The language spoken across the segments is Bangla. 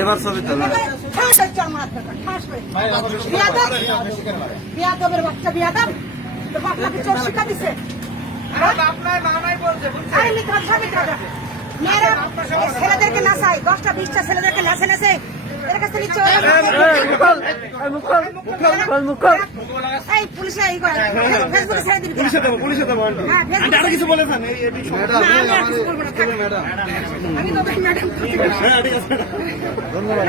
এবার ছবি তো বিয়াদবের বাচ্চা বিয়াদব তো আপনাকে চোর শিক্ষা দিছে মেয়েরা ছেলেদেরকে নাচায় 10টা 20টা ছেলেদেরকে নাচে নাচে এর কাছে নিচে এই পুলিশে এই করে ফেসবুকে ছেড়ে দিবি পুলিশে দেবো হ্যাঁ ফেসবুকে আরো কিছু বলেছেন এই বিষয়ে আমি তো ম্যাডাম ধন্যবাদ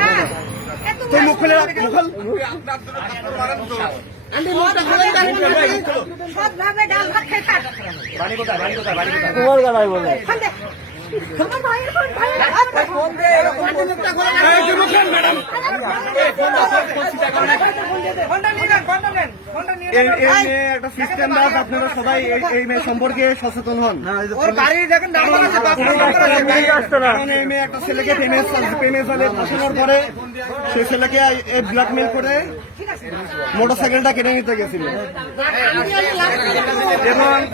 এত তো মুখ খুলে সব ভাবে ডাল ভাত খেয়ে থাক তোমার গাড়াই বলে আমার ভাইয়ের ফোন একটা সিস্টেম দাস আপনারা সবাই এই মেয়ে সম্পর্কে সচেতন হন। কারণ এই মেয়ে একটা ছেলেকে প্রেমে জালে ফাঁসানোর পরে সে ছেলেকে ব্ল্যাকমেল করে মোটরসাইকেলটা কেটে নিতে গেছিল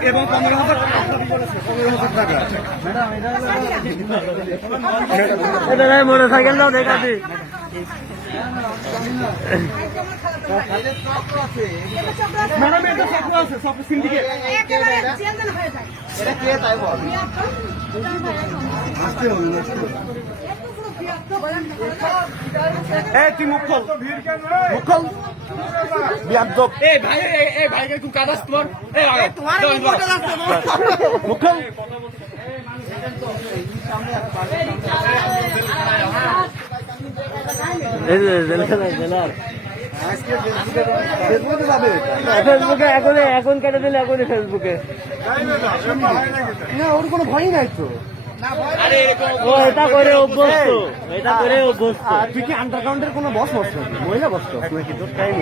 এবং 15,000 টাকা মোটরসাইকেলটাও দেখাচ্ছি ম্যাডাম এটা চক্র আছে সব সিন্ডিকেট একেবারে জেলদান হয়ে যায় এটা কে তাই বল আসতে হবে এই তুই মুখ খোল বিয়াদব এই ভাই এই ভাইকে তুই কাদাস তোর এই তোমার মুখ খোল ফেসবুকে এখন কেটে দিলে এখনই ফেসবুকে না ওর কোনো ভয়ই নাই তো এটা করে অভ্যস্ত তুই কি আন্ডারগ্রাউন্ডের কোনো বস মহিলা বস নাকি তোর টাইম